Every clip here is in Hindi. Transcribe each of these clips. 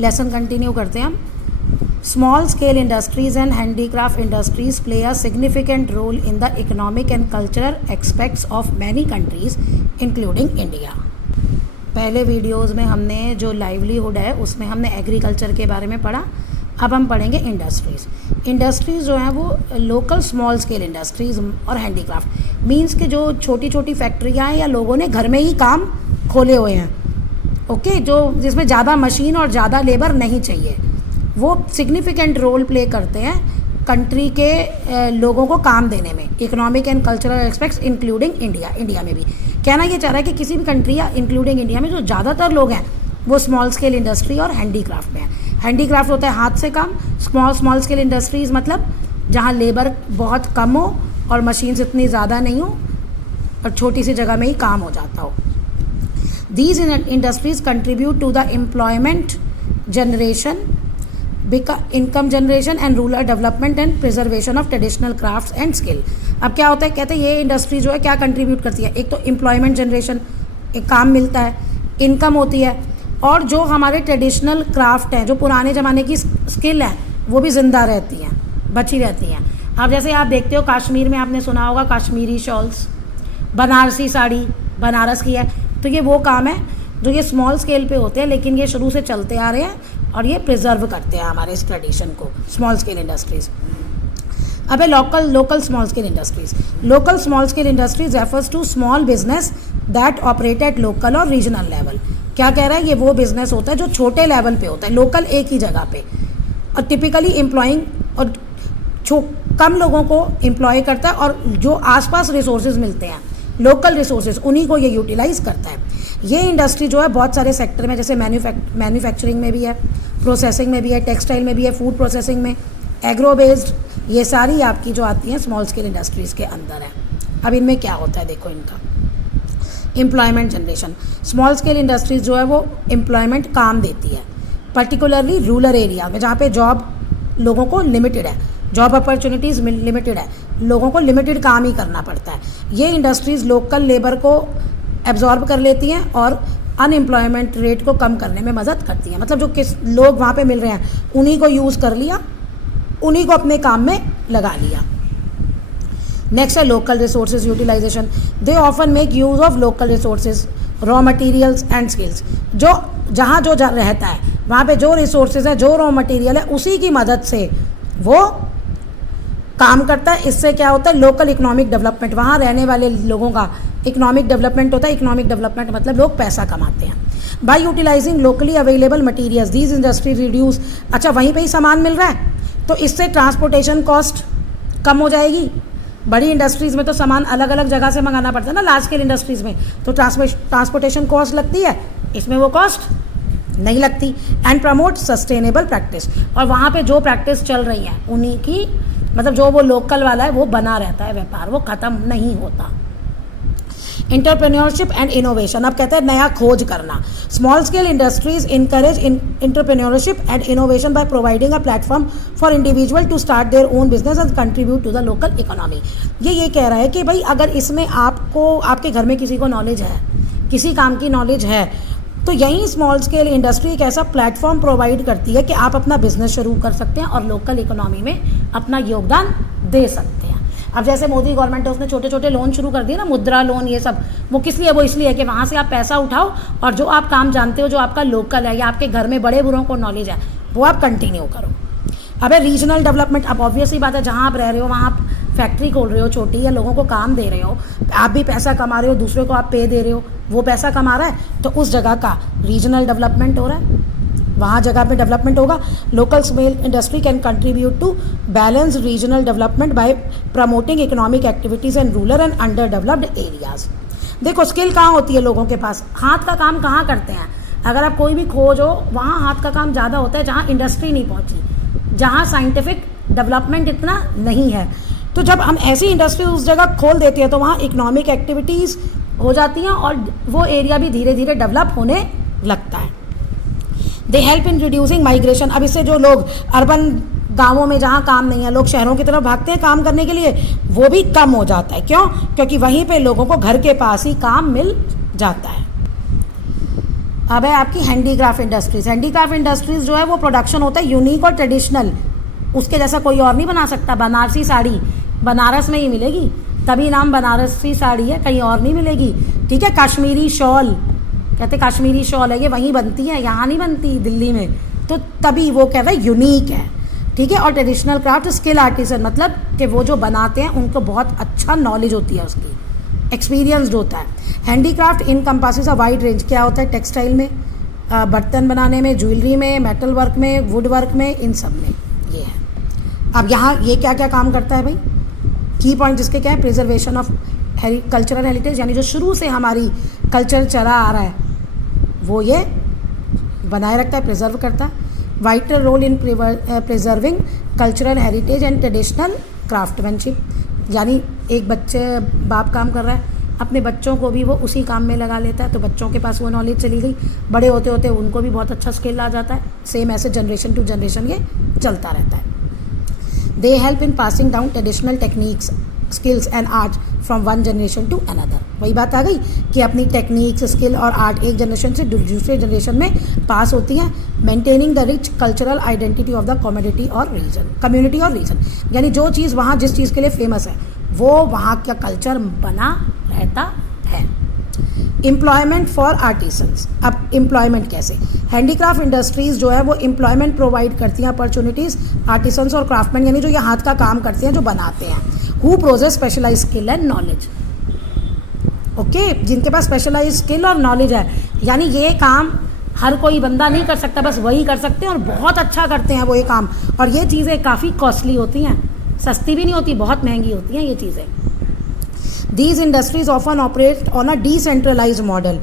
लेसन कंटिन्यू करते हैं हम। Small scale industries and handicraft industries play a significant role in the economic and cultural aspects of many countries including India. पहले वीडियोज़ में हमने जो लाइवलीहुड है उसमें हमने एग्रीकल्चर के बारे में पढ़ा। अब हम पढ़ेंगे इंडस्ट्रीज़। इंडस्ट्रीज़ जो हैं वो लोकल स्मॉल स्केल इंडस्ट्रीज़ और हैंडीक्राफ्ट मींस के जो छोटी छोटी फैक्ट्रियाँ हैं या लोगों ने घर में ही काम खोले हुए हैं, ओके, जो जिसमें ज़्यादा मशीन और ज़्यादा लेबर नहीं चाहिए, वो सिग्निफिकेंट रोल प्ले करते हैं कंट्री के लोगों को काम देने में, economic and cultural aspects including India. India में भी कहना ये चाह रहा है कि किसी भी कंट्री या इंक्लूडिंग इंडिया में जो ज़्यादातर लोग हैं वो स्मॉल स्केल इंडस्ट्री और हैंडीक्राफ्ट में है। हैंडीक्राफ्ट होता है हाथ से काम, स्मॉल स्केल इंडस्ट्रीज़ मतलब जहाँ लेबर बहुत कम हो और मशीन्स इतनी ज़्यादा नहीं हो और छोटी सी जगह में ही काम हो जाता हो। These industries contribute to the employment generation, income generation and rural development and preservation of traditional crafts and skill। अब क्या होता है, कहते हैं ये इंडस्ट्री जो है क्या कंट्रीब्यूट करती है, एक तो एम्प्लॉयमेंट जनरेशन, एक काम मिलता है, इनकम होती है, और जो हमारे ट्रेडिशनल क्राफ्ट हैं, जो पुराने ज़माने की स्किल है, वो भी ज़िंदा रहती हैं, बची रहती हैं। अब जैसे आप देखते हो कश्मीर में आपने सुना होगा कश्मीरी शॉल्स, बनारसी साड़ी बनारस की है, तो ये वो काम है जो ये स्मॉल स्केल पे होते हैं, लेकिन ये शुरू से चलते आ रहे हैं और ये प्रिजर्व करते हैं हमारे इस ट्रेडिशन को, स्मॉल स्केल इंडस्ट्रीज़। अब है local small scale industries. Local small scale industries refers to small business that operate at local और रीजनल लेवल। क्या कह रहा है, ये वो बिजनेस होता है जो छोटे लेवल पे होता है, लोकल एक ही जगह पे, और टिपिकली एम्प्लॉइंग और कम लोगों को एम्प्लॉय करता है, और जो आसपास रिसोर्सेज मिलते हैं लोकल रिसोर्सेज उन्हीं को ये यूटिलाइज़ करता है। ये इंडस्ट्री जो है बहुत सारे सेक्टर में, जैसे मैन्युफैक्चरिंग में भी है, प्रोसेसिंग में भी है, टेक्सटाइल में भी है, फूड प्रोसेसिंग में, एग्रो बेस्ड, ये सारी आपकी जो आती हैं स्मॉल स्केल इंडस्ट्रीज़ के अंदर है। अब इनमें क्या होता है देखो, इनका employment generation. Small scale industries जो है वो एम्प्लॉयमेंट काम देती है, पर्टिकुलरली रूरल एरिया में जहाँ पे जॉब लोगों को लिमिटेड है, जॉब अपॉर्चुनिटीज़ लिमिटेड है, लोगों को लिमिटेड काम ही करना पड़ता है। ये इंडस्ट्रीज़ लोकल लेबर को एब्जॉर्ब कर लेती हैं और अनएम्प्लॉयमेंट रेट को कम करने में मदद करती हैं। मतलब जो लोग वहाँ पे मिल रहे हैं उन्हीं को यूज़ कर लिया, उन्हीं को अपने काम में लगा लिया। नेक्स्ट है local resources utilisation. They often make use of local resources, raw materials and skills. जो जहाँ जो रहता है वहाँ पे जो रिसोर्सेज है, जो रॉ मटेरियल है, उसी की मदद से वो काम करता है। इससे क्या होता है, लोकल इकोनॉमिक डेवलपमेंट, वहाँ रहने वाले लोगों का इकोनॉमिक डेवलपमेंट होता है। इकोनॉमिक डेवलपमेंट मतलब लोग पैसा कमाते हैं। By utilising locally available materials these industry reduce, अच्छा वहीं पे ही सामान मिल रहा है तो इससे ट्रांसपोर्टेशन कॉस्ट कम हो जाएगी। बड़ी इंडस्ट्रीज़ में तो सामान अलग अलग जगह से मंगाना पड़ता है ना, लार्ज स्केल इंडस्ट्रीज़ में तो ट्रांसपोर्टेशन कॉस्ट लगती है, इसमें वो कॉस्ट नहीं लगती। एंड प्रमोट सस्टेनेबल प्रैक्टिस, और वहाँ पे जो प्रैक्टिस चल रही है उन्हीं की, मतलब जो वो लोकल वाला है वो बना रहता है, व्यापार वो ख़त्म नहीं होता। इंटरप्रेन्योरशिप एंड इनोवेशन, अब कहते हैं नया खोज करना। Small scale industries encourage entrepreneurship and innovation by providing a platform for individual to start their own business and contribute to the local economy. ये कह रहा है कि भाई अगर इसमें आपको, आपके घर में किसी को नॉलेज है, किसी काम की नॉलेज है, तो यही स्मॉल स्केल इंडस्ट्री एक ऐसा प्लेटफॉर्म प्रोवाइड करती है कि आप अपना बिजनेस शुरू कर सकते हैं और लोकल इकोनॉमी में अपना योगदान दे सकते हैं। अब जैसे मोदी गवर्नमेंट है, उसने छोटे छोटे लोन शुरू कर दिए ना, मुद्रा लोन, ये सब, वो किस लिए, वो इसलिए कि वहाँ से आप पैसा उठाओ और जो आप काम जानते हो, जो आपका लोकल है या आपके घर में बड़े बुरों को नॉलेज है, वो आप कंटिन्यू करो। अब है रीजनल डेवलपमेंट। अब ऑब्वियसली बात है, जहाँ आप रह रहे हो वहाँ आप फैक्ट्री खोल रहे हो छोटी, या लोगों को काम दे रहे हो, आप भी पैसा कमा रहे हो, दूसरे को आप पे दे रहे हो, वो पैसा कमा रहा है, तो उस जगह का रीजनल डेवलपमेंट हो रहा है, वहाँ जगह पे डेवलपमेंट होगा। Local small industry can contribute to balance regional development by promoting economic activities in rural and under developed areas. देखो स्किल कहाँ होती है लोगों के पास, हाथ का काम कहाँ करते हैं। अगर आप कोई भी खोज हो, वहाँ हाथ का काम ज़्यादा होता है जहाँ इंडस्ट्री नहीं पहुँची, जहाँ साइंटिफिक डेवलपमेंट इतना नहीं है। तो जब हम ऐसी इंडस्ट्री उस जगह खोल देते हैं तो वहाँ इकोनॉमिक एक्टिविटीज़ हो जाती हैं और वो एरिया भी धीरे धीरे डेवलप होने लगता है। They help in reducing migration. अब इससे जो लोग अर्बन गांवों में जहाँ काम नहीं है, लोग शहरों की तरफ भागते हैं काम करने के लिए, वो भी कम हो जाता है। क्यों? क्योंकि वहीं पे लोगों को घर के पास ही काम मिल जाता है। अब है आपकी हैंडीक्राफ्ट इंडस्ट्रीज। हैंडीक्राफ्ट इंडस्ट्रीज जो है वो प्रोडक्शन होता है यूनिक और ट्रेडिशनल, उसके जैसा कोई और नहीं बना सकता। बनारसी साड़ी बनारस में ही मिलेगी, तभी नाम बनारसी साड़ी है, कहीं और नहीं मिलेगी। ठीक है, कश्मीरी शॉल कहते कश्मीरी शॉल है, ये वहीं बनती है, यहाँ नहीं बनती दिल्ली में, तो तभी वो कहते हैं यूनिक है। ठीक है, और ट्रेडिशनल क्राफ्ट स्किल आर्टिसन, मतलब कि वो जो बनाते हैं उनको बहुत अच्छा नॉलेज होती है, उसकी एक्सपीरियंसड होता है। Handicraft encompasses a wide range, क्या होता है, टेक्सटाइल में, बर्तन बनाने में, ज्वेलरी में, मेटल वर्क में, वुड वर्क में, इन सब में ये है। अब यहाँ ये क्या क्या काम करता है भाई, की पॉइंट इसके क्या है, प्रिजर्वेशन ऑफ कल्चरल हेरिटेज, यानी जो शुरू से हमारी कल्चर चला आ रहा है वो ये बनाए रखता है, प्रिजर्व करता है। Vital role in preserving cultural heritage and traditional craftsmanship, यानी एक बाप काम कर रहा है, अपने बच्चों को भी वो उसी काम में लगा लेता है, तो बच्चों के पास वो नॉलेज चली गई, बड़े होते होते उनको भी बहुत अच्छा स्किल आ जाता है। सेम ऐसे जनरेशन टू जनरेशन ये चलता रहता है। They help in passing down traditional techniques, skills and art from one generation to another. वही बात आ गई कि अपनी टेक्निक्स, स्किल और आर्ट एक जनरेशन से दूसरे जनरेशन में पास होती हैं। Maintaining the rich cultural identity of the community और रीजन, यानी जो चीज़ वहाँ जिस चीज़ के लिए फेमस है वो वहाँ का कल्चर बना रहता है। एम्प्लॉयमेंट फॉर आर्टिसंस, अब एम्प्लॉयमेंट कैसे, हैंडीक्राफ्ट इंडस्ट्रीज़ जो है वो एम्प्लॉयमेंट प्रोवाइड करती हैं अपॉर्चुनिटीज़ आर्टिसंस और क्राफ्टमैन, यानी जो ये हाथ का काम करते हैं, जो बनाते हैं, who possess specialise skill and knowledge. Okay, जिनके पास स्पेशलाइज स्किल और नॉलेज है, यानी ये काम हर कोई बंदा नहीं कर सकता, बस वही कर सकते हैं और बहुत अच्छा करते हैं वो ये काम। और ये चीज़ें काफ़ी कॉस्टली होती हैं, सस्ती भी नहीं होती, बहुत महंगी होती हैं ये चीज़ें। These industries often operate on a decentralized model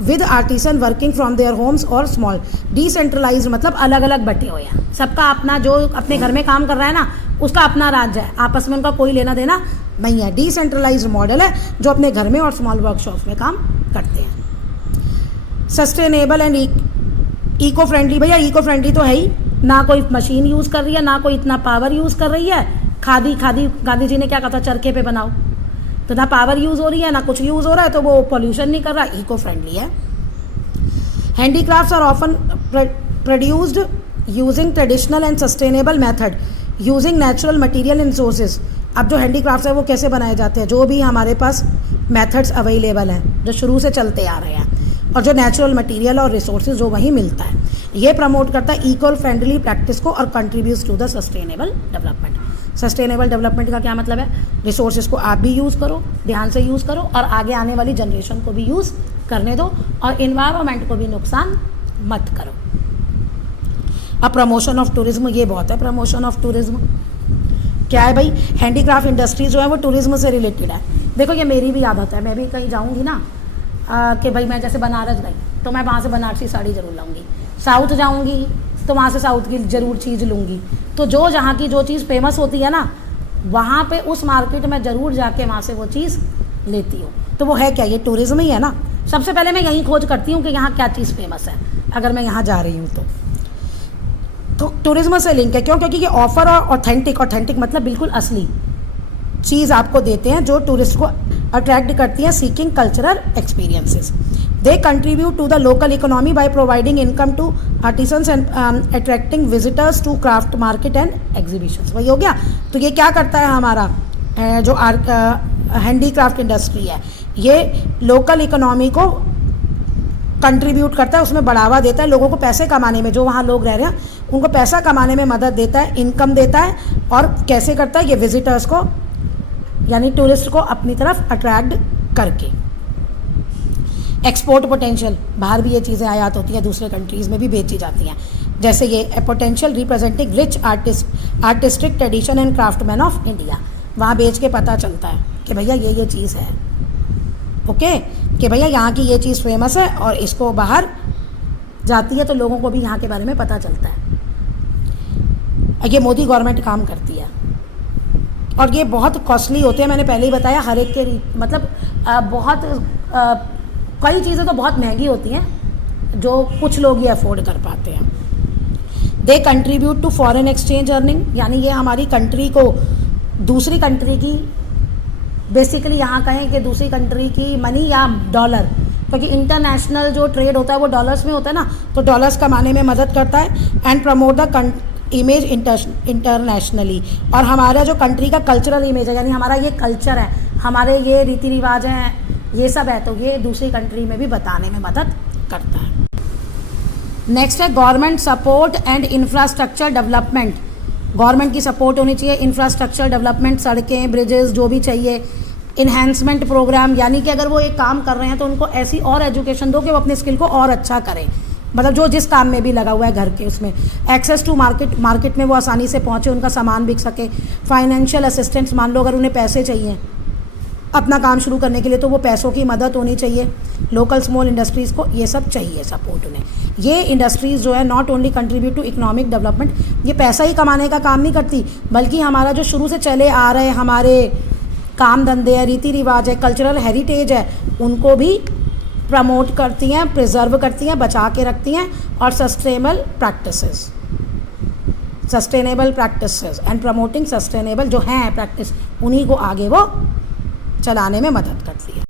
with artisan working from their homes or small. Decentralized मतलब अलग अलग बटे हुए हैं, सबका अपना, जो अपने घर में काम कर रहा है ना उसका अपना राज्य है, आपस में उनका कोई लेना देना नहीं है। डिसेंट्रलाइज्ड मॉडल है जो अपने घर में और स्मॉल वर्कशॉप में काम करते हैं। सस्टेनेबल एंड इको फ्रेंडली, भैया इको फ्रेंडली तो है ही, ना कोई मशीन यूज़ कर रही है, ना कोई इतना पावर यूज़ कर रही है। खादी गांधी जी ने क्या कहा था, चरखे पे बनाओ, तो ना पावर यूज़ हो रही है ना कुछ यूज़ हो रहा है, तो वो पॉल्यूशन नहीं कर रहा, इको फ्रेंडली है। Handicrafts are often produced using traditional and sustainable method using natural material and resources. अब जो हैंडीक्राफ्ट्स है वो कैसे बनाए जाते हैं, जो भी हमारे पास मेथड्स अवेलेबल हैं जो शुरू से चलते आ रहे हैं, और जो नेचुरल मटेरियल और रिसोर्सेज जो वहीं मिलता है, ये प्रमोट करता है इको फ्रेंडली प्रैक्टिस को और contributes to the sustainable development. Sustainable development का क्या मतलब है, रिसोर्सेज को आप भी यूज़ करो, ध्यान से यूज़ करो, और आगे आने वाली जनरेशन को भी यूज़ करने दो, और इन्वायरमेंट को भी नुकसान मत करो। अब प्रमोशन ऑफ टूरिज्म, ये बहुत है, प्रमोशन ऑफ टूरिज्म क्या है भाई, हैंडीक्राफ्ट इंडस्ट्री जो है वो टूरिज्म से रिलेटेड है। देखो ये मेरी भी आदत है, मैं भी कहीं जाऊँगी ना कि भाई मैं जैसे बनारस गई तो मैं वहाँ से बनारसी साड़ी ज़रूर लाऊंगी, साउथ जाऊँगी तो वहाँ से साउथ की ज़रूर चीज़ लूँगी। तो जो जहाँ की जो चीज़ फेमस होती है ना, वहाँ पे उस मार्केट में ज़रूर जाके वहाँ से वो चीज़ लेती हूँ। तो वो है क्या, ये टूरिज़्म ही है ना। सबसे पहले मैं यहीं खोज करती हूँ कि यहाँ क्या चीज़ फेमस है, अगर मैं यहाँ जा रही हूँ तो टूरिज्म से लिंक है। क्यों, क्योंकि ये ऑफर और ऑथेंटिक मतलब बिल्कुल असली चीज़ आपको देते हैं जो टूरिस्ट को अट्रैक्ट करती है, seeking cultural experiences. They contribute to the local economy by providing income to artisans and attracting visitors to craft market and exhibitions. वही हो गया। तो ये क्या करता है, हमारा जो हैंडीक्राफ्ट इंडस्ट्री है ये लोकल इकोनॉमी को कंट्रीब्यूट करता है, उसमें बढ़ावा देता है, लोगों को पैसे कमाने में, जो वहाँ लोग रह रहे हैं उनको पैसा कमाने में मदद देता है, इनकम देता है। और कैसे करता है, ये विजिटर्स को यानी टूरिस्ट को अपनी तरफ अट्रैक्ट करके। एक्सपोर्ट पोटेंशियल, बाहर भी ये चीज़ें आयात होती हैं, दूसरे कंट्रीज़ में भी बेची जाती हैं। जैसे ये potential representing rich artistic tradition and craftsman of India, वहाँ बेच के पता चलता है कि भैया ये चीज़ है, ओके, कि भैया यहाँ की ये चीज़ फेमस है और इसको बाहर जाती है तो लोगों को भी यहाँ के बारे में पता चलता है। ये मोदी गवर्नमेंट काम करती है और ये बहुत कॉस्टली होते हैं, मैंने पहले ही बताया, हर एक के मतलब कई चीज़ें तो बहुत महंगी होती हैं जो कुछ लोग ये अफोर्ड कर पाते हैं। They contribute to foreign exchange earning, यानी ये हमारी कंट्री को दूसरी कंट्री की, बेसिकली यहाँ कहें कि दूसरी कंट्री की मनी या डॉलर क्योंकि इंटरनेशनल जो ट्रेड होता है वो डॉलर्स में होता है ना, तो डॉलर्स कमाने में मदद करता है and promote the image internationally. और हमारा जो कंट्री का कल्चरल इमेज है, यानी हमारा ये कल्चर है, हमारे ये रीति रिवाज हैं, ये सब है, तो ये दूसरी कंट्री में भी बताने में मदद करता है। नेक्स्ट है government support and infrastructure development. Government की सपोर्ट होनी चाहिए, इंफ्रास्ट्रक्चर डेवलपमेंट, सड़कें, ब्रिजेस, जो भी चाहिए। इन्हेंसमेंट प्रोग्राम, यानी कि अगर वो एक काम कर रहे हैं तो उनको ऐसी और एजुकेशन दो कि वो अपने स्किल को और अच्छा करें, मतलब जो जिस काम में भी लगा हुआ है घर के उसमें। एक्सेस टू मार्केट में वो आसानी से पहुँचे, उनका सामान बिक सके। फाइनेंशियल असिस्टेंस, मान लो अगर उन्हें पैसे चाहिए अपना काम शुरू करने के लिए तो वो पैसों की मदद होनी चाहिए। लोकल स्मॉल इंडस्ट्रीज़ को ये सब चाहिए सपोर्ट उन्हें। ये इंडस्ट्रीज़ जो है not only contribute to economic development, ये पैसा ही कमाने का काम नहीं करती, बल्कि हमारा जो शुरू से चले आ रहे हमारे काम धंधे हैं, रीति रिवाज है, कल्चरल हेरिटेज है, उनको भी प्रमोट करती हैं, प्रिजर्व करती हैं, बचा के रखती हैं। और sustainable practices and promoting sustainable जो हैं प्रैक्टिस, उन्हीं को आगे वो चलाने में मदद करती है।